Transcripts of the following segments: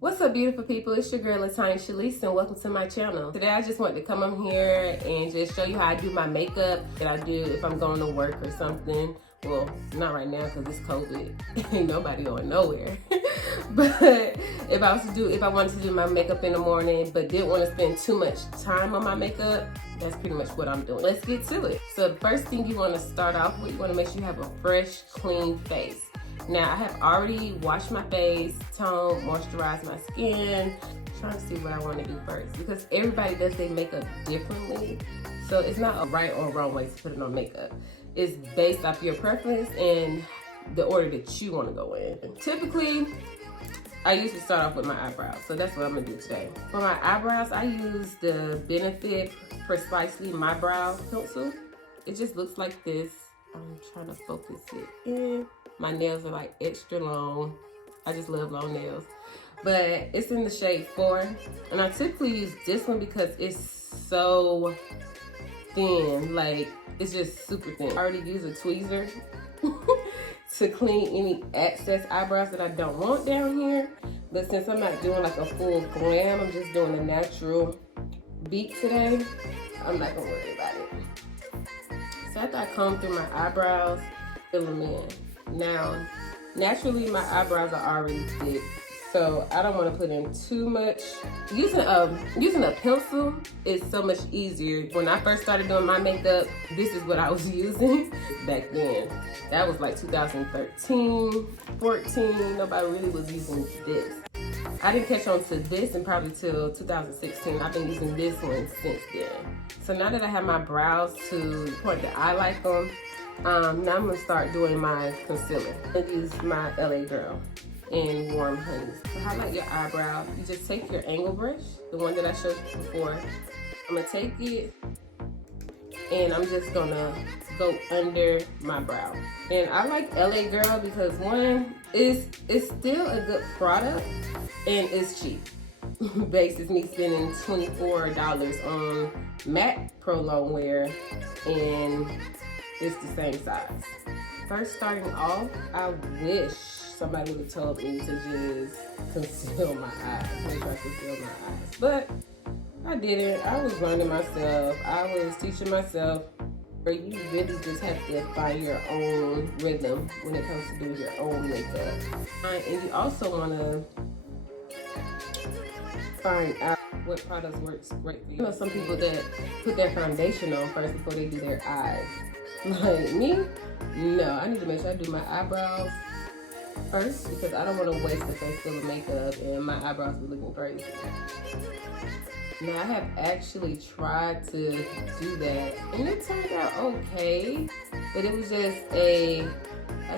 What's up, beautiful people? It's your girl Latanya Shalise, and welcome to my channel. Today I just wanted to come on here and just show you how I do my makeup that I do if I'm going to work or something. Well, not right now because it's COVID. Ain't nobody going nowhere. But if I wanted to do my makeup in the morning but didn't want to spend too much time on my makeup, that's pretty much what I'm doing. Let's get to it. So the first thing you want to start off with, you want to make sure you have a fresh, clean face. Now, I have already washed my face, toned, moisturized my skin. I'm trying to see what I want to do first because everybody does their makeup differently. So it's not a right or wrong way to put it on makeup. It's based off your preference and the order that you want to go in. Typically, I usually start off with my eyebrows. So that's what I'm going to do today. For my eyebrows, I use the Benefit Precisely My Brow pencil. It just looks like this. I'm trying to focus it in. My nails are like extra long. I just love long nails. But it's in the shade 4. And I typically use this one because it's so thin. Like, it's just super thin. I already use a tweezer to clean any excess eyebrows that I don't want down here. But since I'm not doing like a full glam, I'm just doing a natural beat today, I'm not gonna worry about it. So after I comb through my eyebrows, fill them in. Now, naturally my eyebrows are already thick, so I don't want to put in too much. Using a pencil is so much easier. When I first started doing my makeup, this is what I was using back then. That was like 2013, 14. Nobody really was using this. I didn't catch on to this and probably till 2016. I've been using this one since then. So now that I have my brows to the point that I like them, now I'm gonna start doing my concealer. I use my LA Girl in Warm Honeys. To highlight your eyebrow, you just take your angle brush, the one that I showed you before. I'm gonna take it and I'm just gonna go under my brow. And I like LA Girl because one, it's still a good product and it's cheap. Basis me spending $24 on matte Pro Long Wear and it's the same size. First starting off, I wish somebody would have told me to just conceal my eyes. Make sure I conceal my eyes. But I didn't. I was learning myself. I was teaching myself. You really just have to find your own rhythm when it comes to doing your own makeup. And you also want to find out what products works great for you. You know, some people that put their foundation on first before they do their eyes. Like me, no, I need to make sure I do my eyebrows first because I don't want to waste the face full of makeup and my eyebrows be looking crazy. Now, I have actually tried to do that and it turned out okay, but it was just I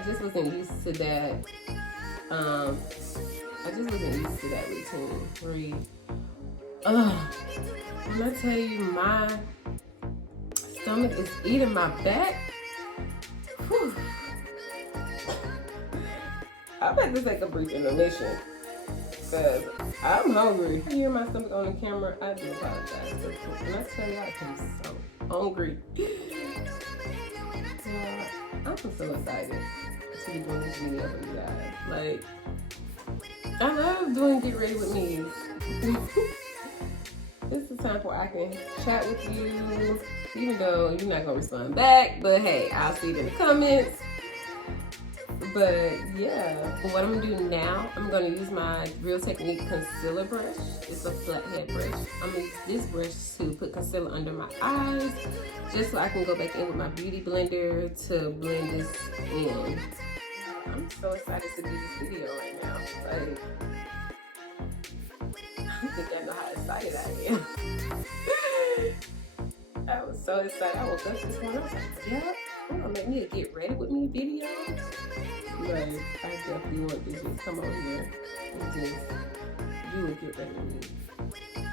just wasn't used to that. I just wasn't used to that routine. When I tell you my stomach is eating my back, whew. I'm about to take a brief intermission because I'm hungry. You hear my stomach on the camera, I do apologize. But when I tell you I'm so hungry, I'm so excited to be doing this video for you guys. Like, I love doing Get Ready With Me. This is time where I can chat with you, even though you're not gonna respond back, but hey, I'll see it in the comments. But yeah, what I'm gonna do now, I'm gonna use my Real Technique concealer brush. It's a flathead brush. I'm gonna use this brush to put concealer under my eyes, just so I can go back in with my beauty blender to blend this in. I'm so excited to do this video right now. Like, I think I know how excited I am. I was so excited. I woke up this morning. I was like, yeah, I'm gonna make me a Get Ready With Me video. Like, I definitely want to just come on here and just do a Get Ready With Me.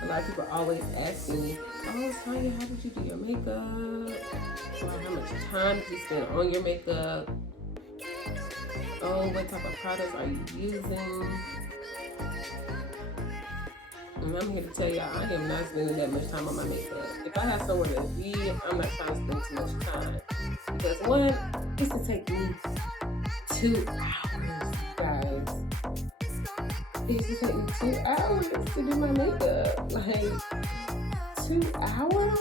A lot of people are always asking me, oh, Tanya, how did you do your makeup? Or how much time did you spend on your makeup? Oh, what type of products are you using? And I'm here to tell y'all, I am not spending that much time on my makeup. If I have somewhere to be, I'm not trying to spend too much time. Because one, this will take me 2 hours, guys. it used to take me 2 hours to do my makeup. Like 2 hours?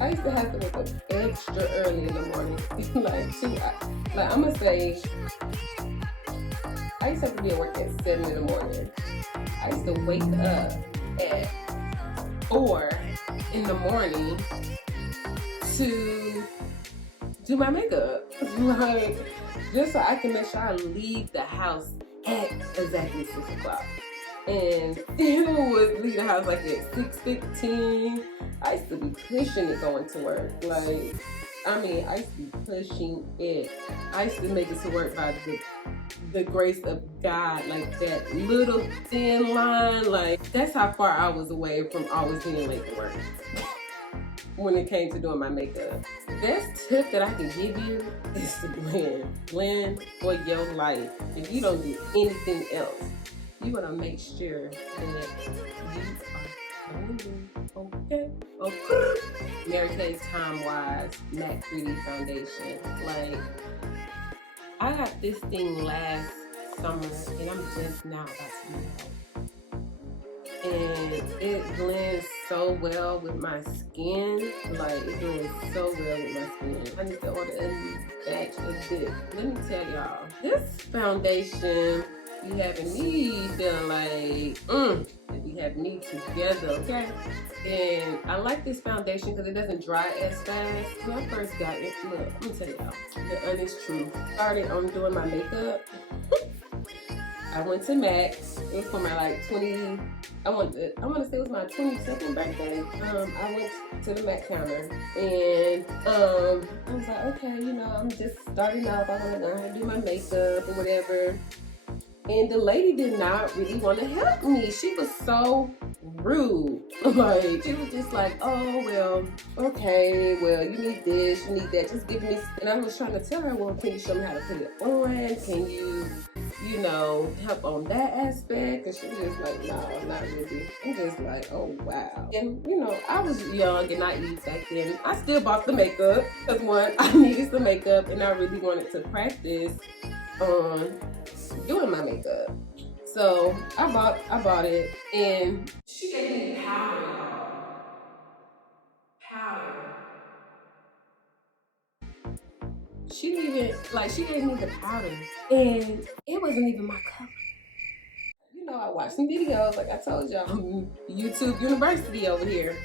I used to have to wake up extra early in the morning. Like 2 hours. Like I'm gonna say, I used to have to be at work at 7 in the morning. I used to wake up at 4 in the morning to do my makeup. Like, just so I can make sure I leave the house at exactly 6 o'clock. And still would leave the house like at 6:15. I used to be pushing it going to work. Like, I mean, I used to be pushing it. I used to make it to work by the grace of God, like that little thin line. Like, that's how far I was away from always being late to work when it came to doing my makeup. The best tip that I can give you is to blend. Blend for your life. If you don't do anything else, you want to make sure that you are blending. Okay. Mary Kay's Time Wise Matte 3D Foundation. Like, I got this thing last summer and I'm just now about to do it. And it blends so well with my skin. Like, it blends so well with my skin. I need to order a new batch of this. Let me tell y'all, this foundation be having me feeling like, it be having me together, okay? And I like this foundation because it doesn't dry as fast. When I first got it, look, let me tell y'all the honest truth. Started on doing my makeup. I went to MAC. It was for my like 20, I want to say it was my 22nd birthday. I went to the MAC counter and I was like, okay, you know, I'm just starting off. I want to learn how to do my makeup or whatever. And the lady did not really want to help me. She was so rude. Like, she was just like, oh, well, okay, well, you need this, you need that. Just give me. And I was trying to tell her, well, can you show me how to put it on? Can you know, help on that aspect? And she was just like, no, not really. I'm just like, oh, wow. And, you know, I was young and naive back then. I still bought the makeup because, one, I needed some makeup and I really wanted to practice on doing my makeup. So I bought it and she gave me powder, y'all. Powder. She didn't even, like, she gave me the powder and it wasn't even my color. You know, I watched some videos, like I told y'all, YouTube University over here.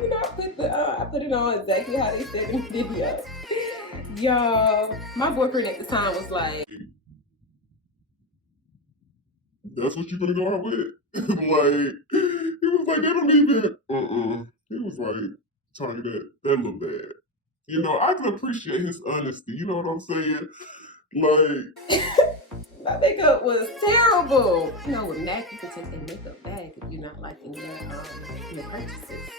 You know, I put it on exactly how they said in the video. Y'all, my boyfriend at the time was like, that's what you're gonna go out with? Like, he was like, they don't even, He was like, telling you that look bad. You know, I can appreciate his honesty, you know what I'm saying? Like, my makeup was terrible. You know, with MAC, you can take their makeup back if you're not liking your purchases.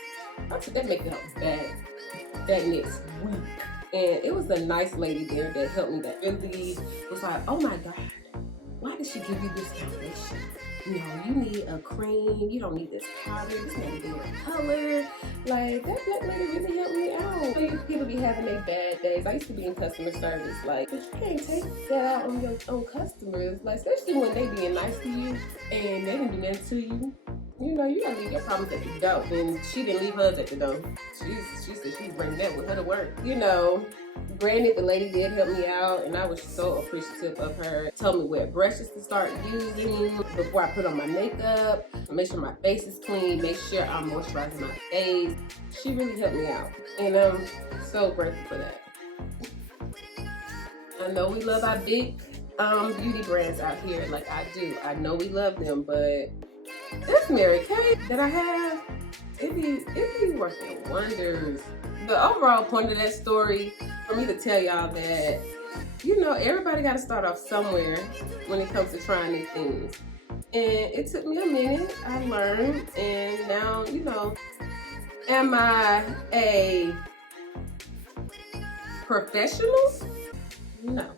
I took that makeup back that next week. And it was a nice lady there that helped me that really was like, oh my God, why did she give you this foundation? You know, you need a cream, you don't need this powder, this not even your color. Like, that black lady really helped me out. People be having their bad days. I used to be in customer service, like, but you can't take that out on your own customers, like, especially when they being nice to you and they didn't do nothing to you. You know, you gotta leave your problems at the door. And she didn't leave hers at the door. She said she was bringing that with her to work. You know, granted, the lady did help me out, and I was so appreciative of her. Told me what brushes to start using before I put on my makeup. Make sure my face is clean. Make sure I'm moisturizing my face. She really helped me out, and I'm so grateful for that. I know we love our big beauty brands out here, like I do. I know we love them, but this Mary Kay that I have, it be working wonders. The overall point of that story, for me to tell y'all that, you know, everybody got to start off somewhere when it comes to trying new things. And it took me a minute. I learned, and now, you know, am I a professional? No.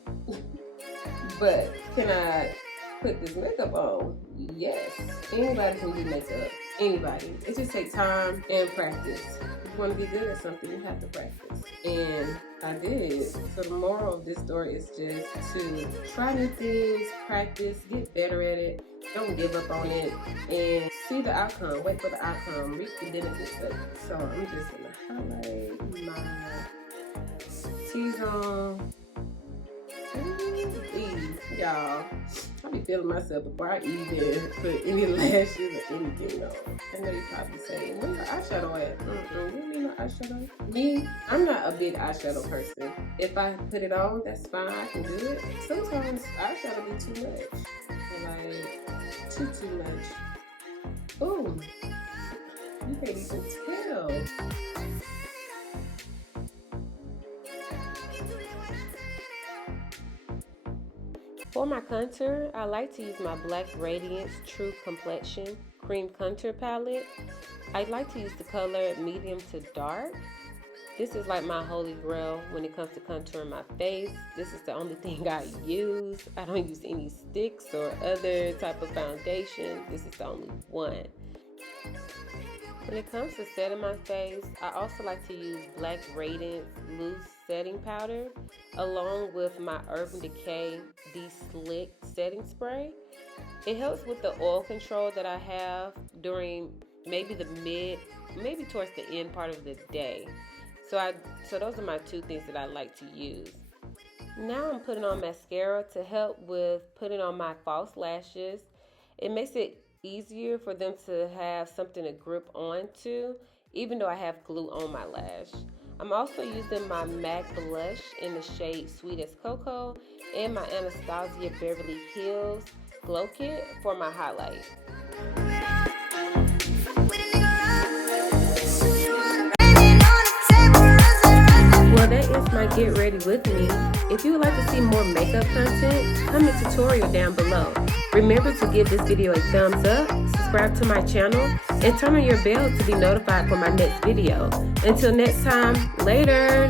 But can I put this makeup on. Yes, anybody can do makeup. Anybody. It just takes time and practice. If you want to be good at something, you have to practice. And I did. So the moral of this story is just to try new things, practice, get better at it. Don't give up on it, and see the outcome. Wait for the outcome. Reap the benefits of it. So I'm just gonna highlight my T-zone. Y'all, I be feeling myself before I even put any lashes or anything on. I know you probably say, where's the eyeshadow at? You need no eyeshadow? Me, I'm not a big eyeshadow person. If I put it on, that's fine, I can do it. Sometimes eyeshadow be too much. Like, too much. Ooh, you can't even tell. For my contour, I like to use my Black Radiance True Complexion Cream Contour Palette. I like to use the color medium to dark. This is like my holy grail when it comes to contouring my face. This is the only thing I use. I don't use any sticks or other type of foundation. This is the only one. When it comes to setting my face, I also like to use Black Radiance Loose Setting Powder along with my Urban Decay De-Slick Setting Spray. It helps with the oil control that I have during maybe towards the end part of the day. So those are my two things that I like to use. Now I'm putting on mascara to help with putting on my false lashes. It makes it easier for them to have something to grip onto, even though I have glue on my lash. I'm also using my MAC blush in the shade Sweet as Cocoa and my Anastasia Beverly Hills Glow Kit for my highlight. Well, that is my get ready with me. If you would like to see more makeup content, comment tutorial down below. Remember to give this video a thumbs up, subscribe to my channel, and turn on your bell to be notified for my next video. Until next time, later!